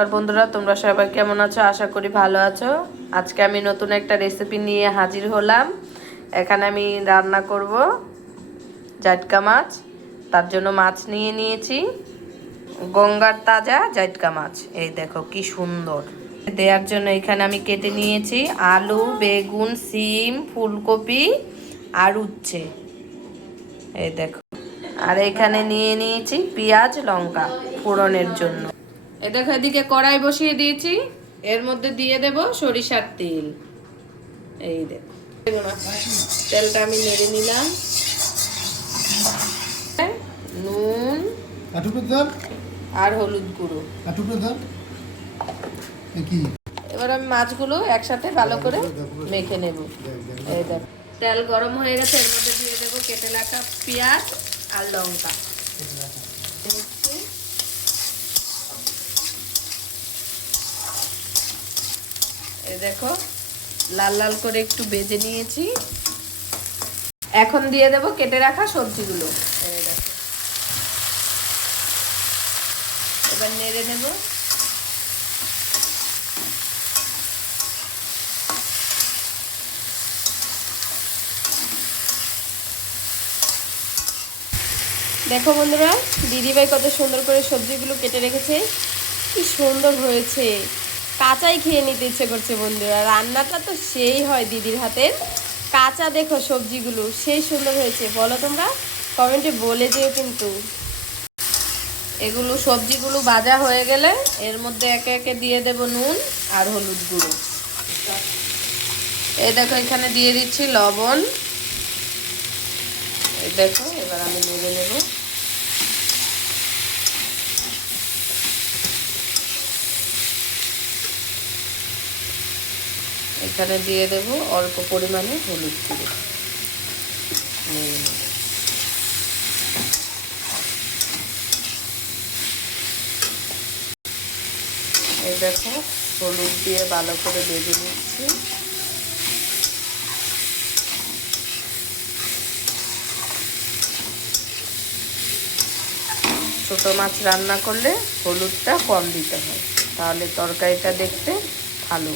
নমস্কার বন্ধুরা, তোমরা সবাই কেমন আছো? আশা করি ভালো আছো। আজকে আমি নতুন একটা রেসিপি নিয়ে হাজির হলাম। এখানে আমি রান্না করব জাটকা মাছ। তার জন্য মাছ নিয়ে নিয়েছি, গঙ্গার তাজা জাটকা মাছ। এই দেখো কি সুন্দর। দেওয়ার জন্য এখানে আমি কেটে নিয়েছি আলু, বেগুন, সিম, ফুলকপি আর উচ্ছে। এই দেখো, আর এখানে নিয়ে নিয়েছি পেঁয়াজ, লঙ্কা ফোড়নের জন্য। এই দেখো, এদিকে কড়াই বসিয়ে দিয়েছি, এর মধ্যে দিয়ে দেব সরিষার তেল। এই দেখো, তেলটা আমি নেড়ে নিলাম। নুন আর হলুদ গুঁড়ো। এবার আমি মাছগুলো একসাথে ভালো করে মেখে নেব। এই দেখো, তেল গরম হয়ে গেছে, এর মধ্যে দিয়ে দেবো কেটে রাখা পেঁয়াজ আর লঙ্কা। এই দেখো, লাল লাল করে একটু ভেজে নিয়েছি। এখন দিয়ে দেব কেটে রাখা সবজিগুলো। এই দেখো, এবার নেড়ে নেব। দেখো বন্ধুরা, দিদিভাই কত সুন্দর করে সবজিগুলো কেটে রেখেছে, কি সুন্দর হয়েছে। কাঁচাই খেয়ে নিতে ইচ্ছে করছে বন্ধুরা। রান্নাটা তো সেই হয় দিদির হাতের। কাঁচা দেখো সবজিগুলো সেই সুন্দর হয়েছে। বলো তোমরা, কমেন্টে বলে যেও কিন্তু। এগুলো সবজিগুলো ভাজা হয়ে গেলে এর মধ্যে একে একে দিয়ে দেব নুন আর হলুদ গুঁড়ো। এই দেখো, এখানে দিয়ে দিচ্ছি লবণ। এই দেখো, এবার আমি নেড়ে নেব। এখানে দিয়ে দেব অল্প পরিমাণে হলুদ গুঁড়ো। এই দেখো, হলুদ দিয়ে ভালো করে ভেজে নিচ্ছি। ছোট মাছ রান্না করলে হলুদটা কম দিতে হয়, তাহলে তরকারিটা দেখতে ভালো।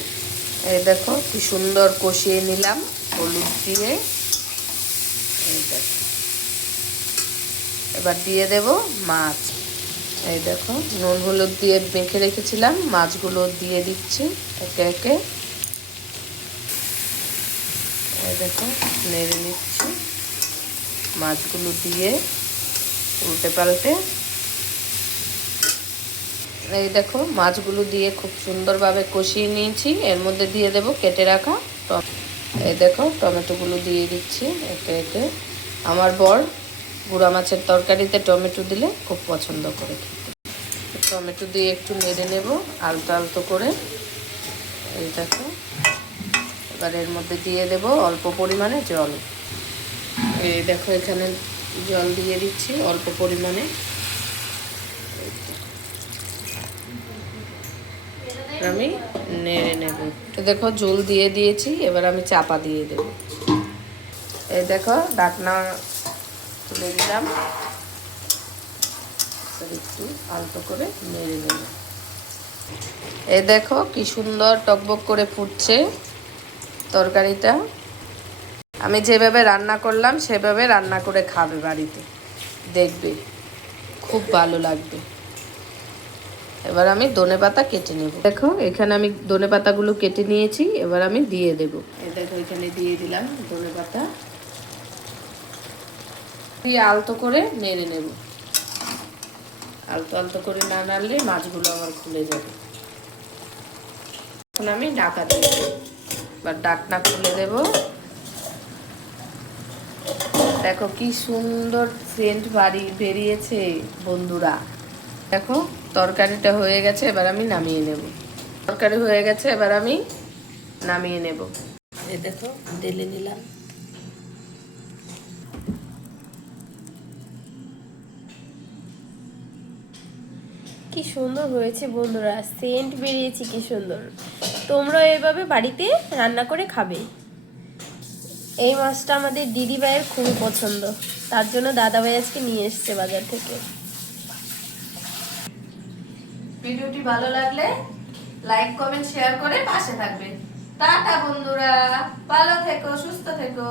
এই দেখো কি সুন্দর কষিয়ে নিলাম হলুদ দিয়ে। এই দেখো, এবার দিয়ে দেব মাছ। এই দেখো, নুন হলুদ দিয়ে মেখে রেখেছিলাম, মাছগুলো দিয়ে দিচ্ছি একে একে। এই দেখো, নেড়ে নিচ্ছি মাছগুলো দিয়ে উল্টে পাল্টে। এই দেখো, মাছগুলো দিয়ে খুব সুন্দরভাবে কষিয়ে নিয়েছি। এর মধ্যে দিয়ে দেব কেটে রাখা এই দেখো, টমেটোগুলো দিয়ে দিচ্ছি একে একে। আমার বর গুঁড়া মাছের তরকারিতে টমেটো দিলে খুব পছন্দ করে খেতে। টমেটো দিয়ে একটু নেড়ে নেব আলতো আলতো করে। এই দেখো, এবার এর মধ্যে দিয়ে দেব অল্প পরিমাণে জল। এই দেখো, এখানে জল দিয়ে দিচ্ছি অল্প পরিমাণে। আমি নেড়ে নেব। তো দেখো, ঝোল দিয়ে দিয়েছি, এবার আমি চাপা দিয়ে দেব। এই দেখো, ঢাকনা তুলে দিলাম, একটু আলতো করে নেড়ে নেব। এই দেখো কি সুন্দর টকবক করে ফুটছে তরকারিটা। আমি যেভাবে রান্না করলাম সেভাবে রান্না করে খাবে বাড়িতে, দেখবে খুব ভালো লাগবে। এবার আমি ধনেপাতা কেটে নেব। দেখো, এখানে আমি ধনেপাতাগুলো কেটে নিয়েছি, এবার আমি দিয়ে দেব। এই দেখো, এখানে দিয়ে দিলাম ধনেপাতা দিয়ে আলতো করে নেড়ে নেব। আলতো আলতো করে না নাড়লে মাছগুলো আমার খুলে যাবে। এখন আমি ঢাকা দিয়ে দেব। এবার ঢাকনা খুলে দেব। দেখো কি সুন্দর সেন্ট বেরিয়েছে বন্ধুরা। দেখো, তরকারিটা হয়ে গেছে, এবার আমি নামিয়ে নেব। তরকারি হয়ে গেছে, এবার আমি নামিয়ে নেব। এই দেখো, ঢেলে নিলাম। কি সুন্দর হয়েছে বন্ধুরা, সেন্ট বেরিয়েছে কি সুন্দর। তোমরা এভাবে বাড়িতে রান্না করে খাবে। এই মাছটা আমাদের দিদি ভাইয়ের খুবই পছন্দ, তার জন্য দাদা ভাই আজকে নিয়ে এসছে বাজার থেকে। ভিডিওটি ভালো লাগলে লাইক কমেন্ট শেয়ার করে পাশে থাকবে। টাটা বন্ধুরা, ভালো থেকো, সুস্থ থেকো।